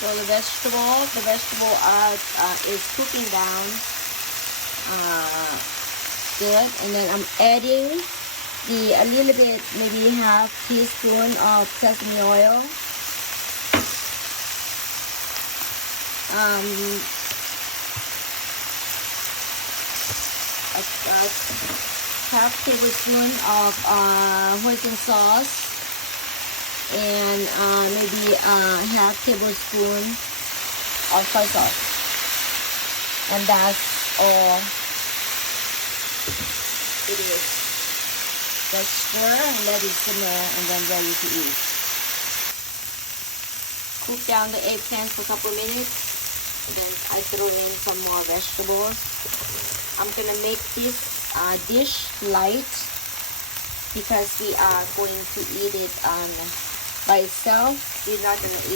So the vegetable is cooking down good, and then I'm adding a little bit, maybe half teaspoon of sesame oil. A half tablespoon of hoisin sauce, and maybe half tablespoon of soy sauce, and that's all it is. Just stir and let it simmer, and then ready to eat. Cook down the eggplants for a couple of minutes, and then I throw in some more vegetables. I'm gonna make this dish light because we are going to eat it by itself. We're not gonna eat